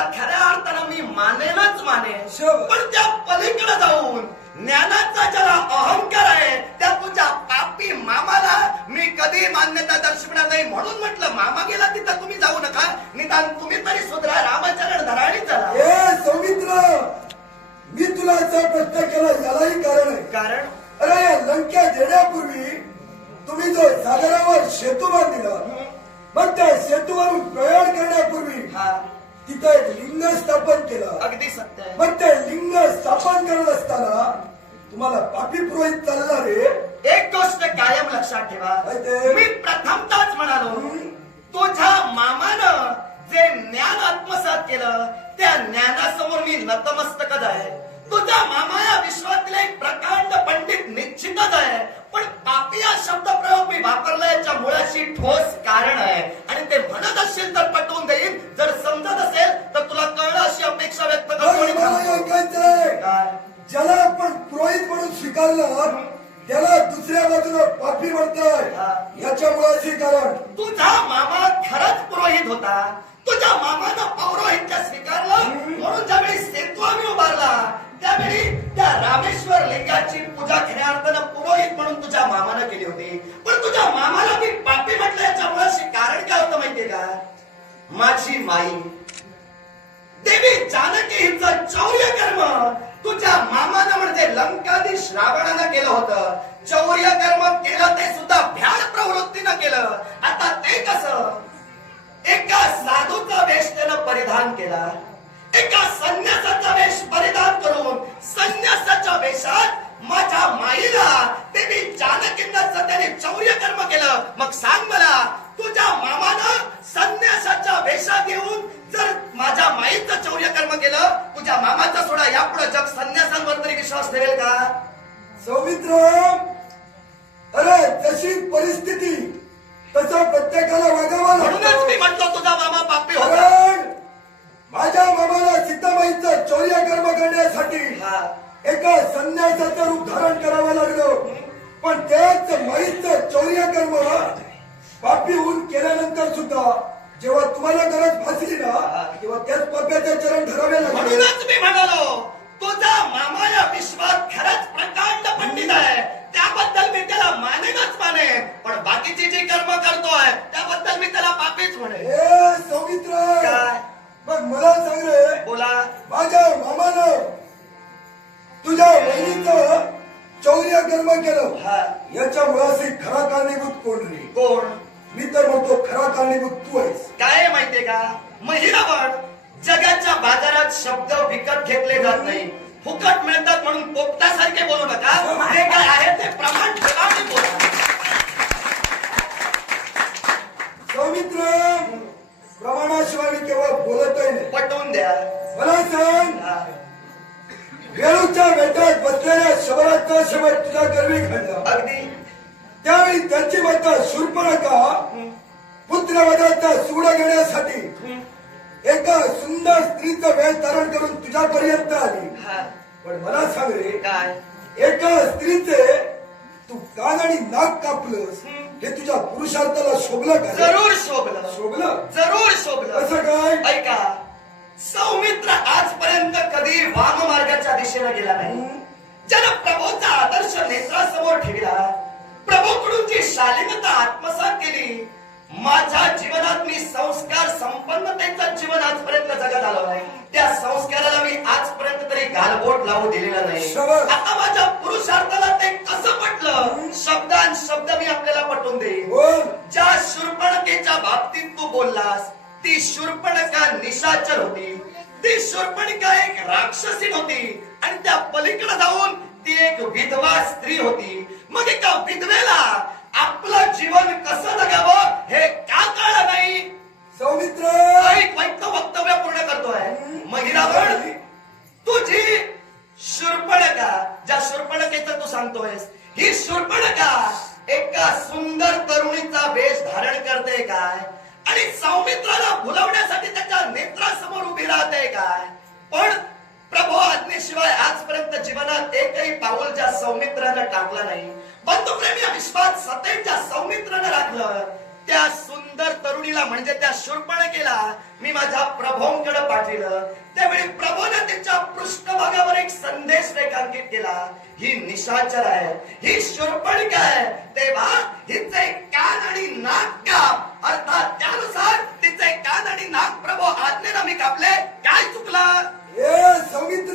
याला खऱ्या अर्थानं मी मानेनच माने. पण त्या पलीकडे जाऊन ज्ञानाचा ज्याला अहंकार आहे त्या तुझ्या पापी मामाला मी कधी मान्यता दर्शवणार नाही म्हणून म्हटलं मामा गेला तिथं तुम्ही जाऊ नका निदान तुम्ही तरी सुधरा रामचरण धराणी चला. ए सौमित्र मी तुला असा प्रश्न केला यालाही कारण आहे. कारण? अरे या लंक्यात येण्यापूर्वी तुम्ही जो सागरावर सेतू बांधिला मग त्या सेतूवरून प्रयाण करण्यापूर्वी हा. तिथं एक लिंग स्थापन केलं. अगदी सत्य आहे. मग ते लिंग स्थापन करत असताना तुम्हाला पापी पुरोहित चालला रे. एक गोष्ट कायम लक्षात ठेवा? मी प्रथमताच म्हणालो तुझ्या मामानं जे ज्ञान आत्मसात केलं त्या ज्ञानासमोर मी नतमस्तकच आहे. तुझा मामा या विश्वातील एक प्रकांड पंडित निश्चितच आहे. पण पापी हा शब्द प्रयोग मी वापरला याच्या मुळाशी ठोस कारण आहे. आणि ते म्हणत असशील तर पटवून देईन. जर समजत असेल तर तुला कळलं अशी अपेक्षा व्यक्त करतो? ज्याला आपण पुरोहित म्हणून स्वीकारलं त्याला दुसऱ्या बाजूला पापी म्हणताय. याच्या मुळाशी कारण. तुझा मामा खरंच पुरोहित होता. तुझ्या मामानं पौरोहित्य स्वीकारलं. म्हणून ज्यावेळी सेतू आम्ही उभारला त्यावेळी त्या रामेश्वर लिंगाची पूजा खऱ्या पुरोहित म्हणून तुझ्या मामानं केली होती. पण तुझ्या मामाला मी पापी म्हटलं याच्यामुळे कारण काय होतं माहितीये का? माझी माई देवी जानकी हिचं चौर्य कर्म तुझ्या मामानं म्हणजे लंकाधीश रावणानं केलं होतं. चौर्य कर्म केलं ते सुद्धा भ्याड प्रवृत्तीनं केलं. आता ते कसं? एका साधूचा वेश त्यानं परिधान केला. एका संन्यासाचा वेश परिधान करून संन्यासाच्या वेशात माझ्या माईला देवी जानकींना त्याने चौर्य कर्म केलं. मग सांग मला तुझ्या मामानं संन्यासाच्या वेशात येऊन जर माझ्या माईचं चौर्य कर्म केलं तुझ्या मामाचा सोडा यापुढे जग संन्यासांवर तरी विश्वास ठेवेल का? सौमित्र अरे जशी परिस्थिती तसा प्रत्येकाला वागावा म्हणूनच मी म्हटलो तुझा मामा पापी होता. माझ्या सीताबाईचं चौर्य कर्म करण्यासाठी. एका संन्यासाचं रूप धारण करावं लागलं. पण त्याच माईचं चौर्य कर्म पापी होऊन केल्यानंतर सुद्धा जेव्हा तुम्हाला गरज भासली ना तेव्हा त्याच पाप्याचे चरण धरावे लागले. म्हणूनच मी म्हणालो तुझा मामा या विश्वात खरंच प्रकांड पंडित आहे. त्याबद्दल मी त्याला मानेनच माने. पण बाकीची जी कर्म करतोय त्याबद्दल मी त्याला पापीच म्हणे. सौमित्र! मग मला सांग रे बोला. माझ्या मामानं तुझ्या बहिणीचं चौर्य कर्म केलं. हा. याच्या मुळाशी खरा कारणीभूत कोण रे? कोण? मी तर म्हणतो खरा कारणीभूत तू आहेस. काय माहितीये का? महिनाभर जगाच्या बाजारात शब्द विकत घेतले जात नाही. फुकट मिळतात म्हणून पोपटासारखे बोलू नका. जे काय आहे ते प्रमाण ठेवा बोला सौमित्र प्रमाणाशिवाय मी केव्हा बोलतही नाही. पटवून द्या. मला सांग. वेळूच्या बेटात बसलेल्या शबराचा शेवट तुझ्या गर्वी घडला. अगदी. त्यावेळी त्यांची माता शूर्पणखा पुत्रवधाचा सूड घेण्यासाठी एका सुंदर स्त्रीचं वेळ धारण करून तुझ्यापर्यंत आली. पण मला सांग रे काय? एका स्त्रीचे तू कान आणि नाक कापलंस हे तुझ्या पुरुषार्थाला शोभलं का? जरूर शोभलं. शोभलं? जरूर शोभलं. असं काय? ऐका सौमित्र आजपर्यंत कधी वाम मार्गाच्या दिशेने गेला नाही. ज्यानं प्रभूचा आदर्श नेत्रासमोर ठेवला. प्रभूकडून जी शालीनता माझ्या जीवनात मी संस्कार संपन्नतेचं जीवन आजपर्यंत जगत आलो आहे. त्या संस्काराला मी आजपर्यंत तरी गालबोट लावू दिलेला नाही. आता माझ्या पुरुषार्थाला ते कसं पटलं? शब्दान शब्द मी आपल्याला पटवून देईन. ज्या शूर्पणकेच्या बाबतीत तू बोललास ती शूर्पणका निशाचर होती. ती शूर्पणिका एक राक्षसी होती. आणि त्या पलीकडे जाऊन ती एक विधवा स्त्री होती. मग एका विधवेला आपलं जीवन कसं जगावं हे का कळलं नाही? सौमित्र! एक वैक्त वक्तव्य पूर्ण करतोय. हिरावण तुझी शूर्पणका ज्या शूर्पणकेचं तू सांगतोयस ही शूर्पणका एका सुंदर तरुणीचा वेश धारण करते काय? आणि सौमित्राला भुलवण्यासाठी त्याच्या नेत्रासमोर उभी राहते काय? पण प्रभू आज्ञेशिवाय आजपर्यंत जीवनात एकही पाऊल ज्या सौमित्रानं टाकलं नाही बंधुप्रेमी विश्वास विश्वात ज्या सौमित्रानं राखलं त्या सुंदर तरुणीला म्हणजे त्या शूर्पणकेला मी माझ्या प्रभूंकडे पाठविलं. त्यावेळी प्रभूने तिच्या पृष्ठभागावर एक संदेश रेखांकित केला. ही निशाचर आहे ही शूर्पणिका आहे. तेव्हा हिचे कान आणि नाक काप. अर्थात त्यानुसार तिचे कान आणि नाक प्रभू आज्ञेनं मी कापले. काय चुकलं? ए सौमित्र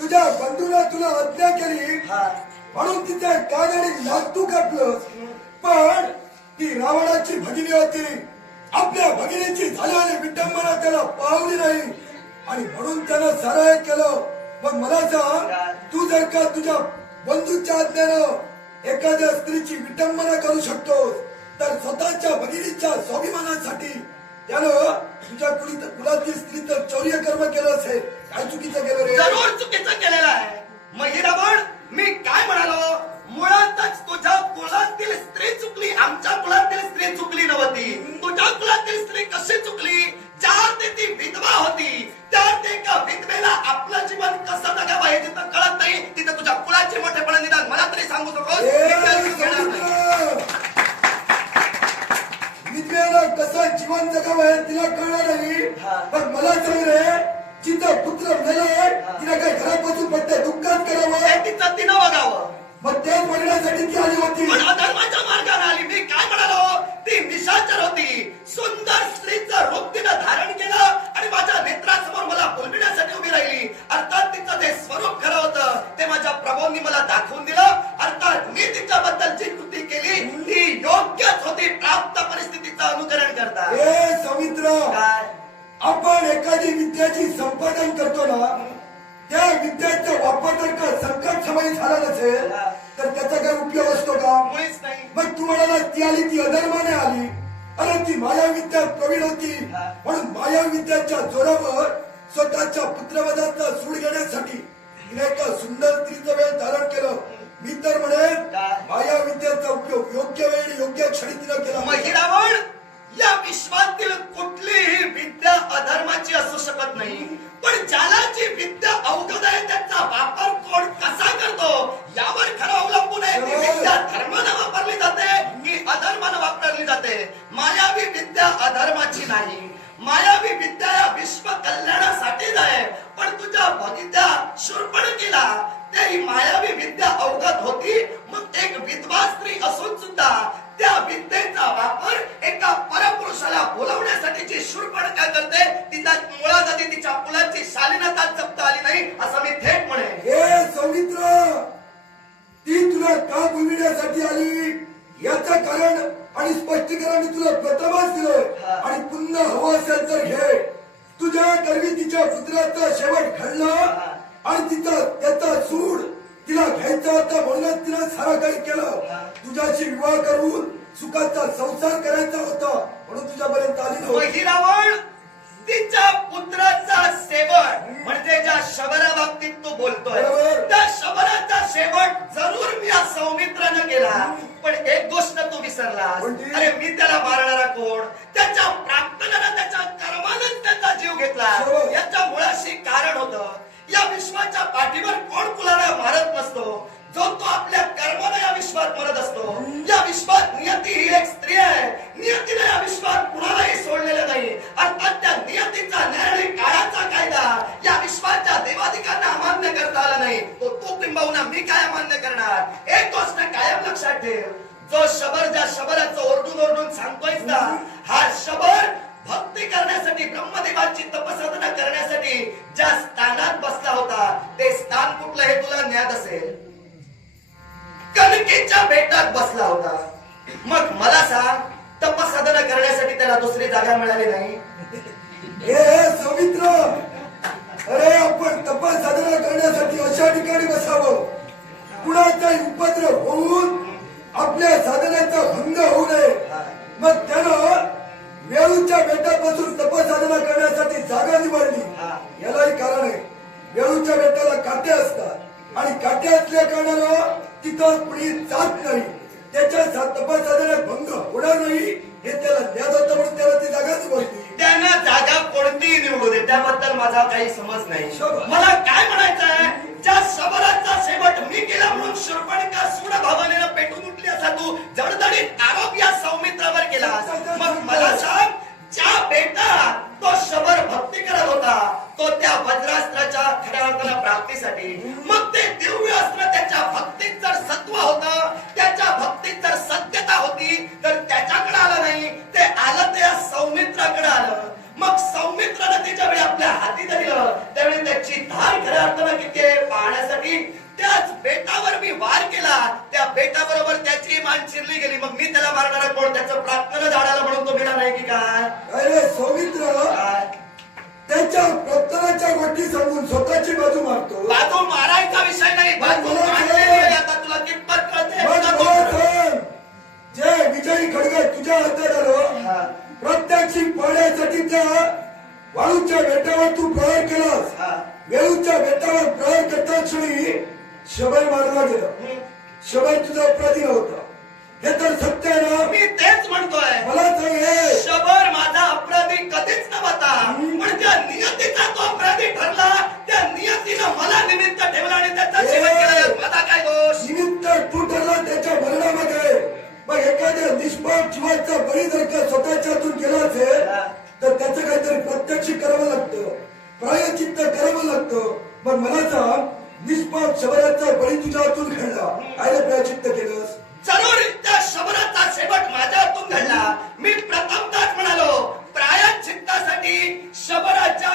तुझ्या बंधूला तुला आज्ञा केली. हा. म्हणून तिच्या कान आणि नाक तू कापलं. पण ती रावणाची भगिनी होती. आपल्या भगिनीची झालेली विटंबना त्याला पावली नाही. आणि म्हणून त्यानं सराय केलं. मग मला सांग तू जर का तुझ्या बंधूच्या आज्ञानं एखाद्या स्त्रीची विटंबना करू शकतो तर स्वतःच्या भगिनीच्या स्वाभिमानासाठी त्यानं तुझ्या कुणी कुलातील स्त्री तर चौर्य कर्म केलं असेल. काय चुकीचं केलं रे? जरूर चुकीचं केलेलं आहे. मग हे मी काय म्हणालो? मुळातच तुझ्या कुळात होती. म्हणून माया विद्याच्या जोरावर स्वतःच्या पुत्रवधाचा सूड घेण्यासाठी तिने एका सुंदर स्त्रीचं वेळ धारण केलं. मी तर म्हणेन माया विद्याचा उपयोग योग्य वेळी योग्य क्षणी तिनं केला. या विश्वातील कुठलीही विद्या अधर्माची असू शकत नाही. पण ज्याला जी विद्या अवगत आहे त्याचा वापर कोण कसा करतो यावर खरं अवलंबून आहे. ती विद्या धर्मानं वापरली जाते की अधर्मानं वापरली जाते. मायावी विद्या अधर्माची नाही. मायावी विद्या या विश्व घ्यायचा होता म्हणूनच तिनं सारा काही केलं. तुझ्याशी विवाह करून सुखाचा संसार करायचा होता. म्हणून तुझ्यापर्यंत आली नव्हती महिरावण तिच्या पुत्राचा शेवट. म्हणजे ज्या शबरा बाबतीत तू बोलतोय. त्या शबराचा शेवट जरूर मी या सौमित्रानं केला. पण एक गोष्ट तू विसरलास कोणती? अरे मी त्याला मारणारा कोण? त्याच्या प्रार्थनेनं त्याच्या कर्मानंच त्याचा जीव घेतला. याच्या मुळाशी कारण होतं. या विश्वाच्या पाठीवर कोण कुणाला जो कणकेच्या बेटात बसला होता. मग मला सांग तपसाधना करण्यासाठी त्याला दुसरी जागा मिळाली नाही? हे सौमित्र! अरे आपण तपास साधना करण्यासाठी अशा ठिकाणी बसावं. कुणाचाही उपद्रव होऊन आपल्या साधनाचा भंग होऊ नये. मग त्यानं वेळूच्या बेटापासून तपास साधना करण्यासाठी जागा निवडली. यालाही कारण आहे. वेळूच्या बेटाला काटे असतात. आणि काटे असल्या कारणानं तिथं कुणी जात नाही. त्याच्या सा- तपास साधना भंग होणार नाही. हे त्याला ज्ञात होतं म्हणून त्याला ती जागा निवडली त्यांना जागा कोणतीही निवडू दे त्याबद्दल माझा काही समज नाही. चिरली गेली मग मी त्याला मारणारा कोण त्याचं प्रार्थना झाडाला म्हणून तो भिडा नाही की काय अरे सौमित्र? त्याच्या प्रत्यनाच्या गोष्टी सांगून स्वतःची बाजू मारतो बाजू मारायचा विषय नाही बाजू आहे. आता तुला कळते सांग, जे विजयी खडग तुझ्या हातात आलं हा. प्रत्यक्षी पाहण्यासाठी त्या वाळूच्या बेटावर तू प्रहार केलास हा. वेळूच्या बेटावर प्रहार करता क्षणी शबय मारला गेला. शबय तुझा अपराधी नव्हता हे तर सत्य आहे ना? मी तेच म्हणतोय. मला सांग हे शबर माझा अपराधी कधीच नव्हता. पण त्या नियतीचा तो अपराधी ठरला त्या नियतीनं मला निमित्त ठेवला आणि त्याचा शेवट केला. माझा काय दोष? निमित्त तू ठरला त्याच्या मरणामध्ये मग एखाद्या निष्पाप जीवाचा बळी जर का स्वतःच्या हातून गेला असेल तर त्याचं काहीतरी प्रत्यक्ष करावं लागतं. प्रायचित्त करावं लागतं. मग मला सांग निष्पाप शबराचा बळी तुझ्या हातून घडला. काय प्रायचित्त केलंस? जरूर शबराचा शेवट माझ्या हातून घडला. मी प्रथमताच म्हणालो प्रायश्चित्तासाठी शबराच्या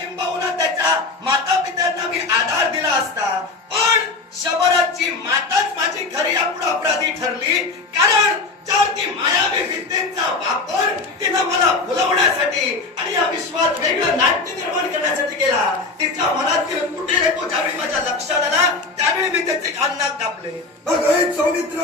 किंबहुना त्याच्या माता पित्यांना मी आधार दिला असता. पण शबराची माताच माझी खरी यापुढे अपराधी ठरली. कारण ज्यावर ती मायावी विद्येचा वापर तिनं मला फुलवण्यासाठी आणि या विश्वात वेगळं नाट्य निर्माण करण्यासाठी केला. तिच्या मनातील कुठे तो ज्यावेळी माझ्या लक्षात आला त्यावेळी मी खाननाक कापले. सौमित्र?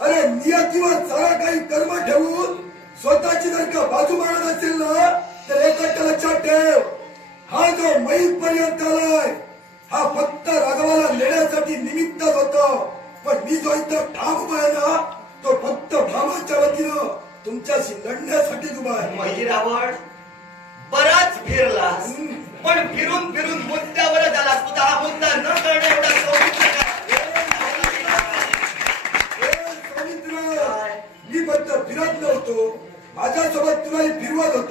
अरे नियतीवर सारा काही कर्म ठेवून स्वतःची जर का बाजू मारत असेल ना तर एक लक्षात ठेव. हा जो मैत पर्यंत आलाय हा फक्त राघवाला नेण्यासाठी निमित्तच होतो. पण मी जो इथं ठाम उभा आहे ना तो फक्त भावाच्या वतीनं तुमच्याशी लढण्यासाठी उभा आहे. महिरावण बराच फिरलास. पण फिरून फिरून मुद्द्यावरच आलास तुझा हा मुद्दा न करणे एवढा в этот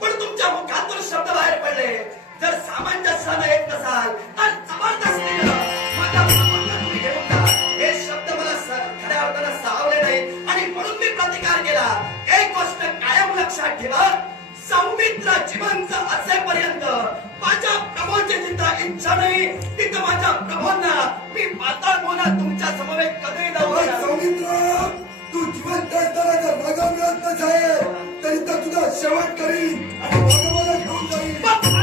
पण तुमच्या मुखातून शब्द बाहेर पडले. जर सामंजस्यानं येत नसाल तर जबरदस्तीनं माझ्या प्रभूंना तुम्ही घेऊन जा. हे शब्द मला खऱ्या अर्थानं सावले आणि म्हणून मी प्रतिकार केला. एक गोष्ट कायम लक्षात ठेवा. सौमित्र जिवंत असेपर्यंत माझ्या प्रभूची जिथं इच्छा नाही तिथं माझ्या प्रभूंना मी पाताळ मोना तुमच्या समवेत कधी जाऊ सौमित्र! तू जिवंत असताना जर मागा मिळत तरी तर तुझा शेवट करीन आणि भगवान घेऊन जाईल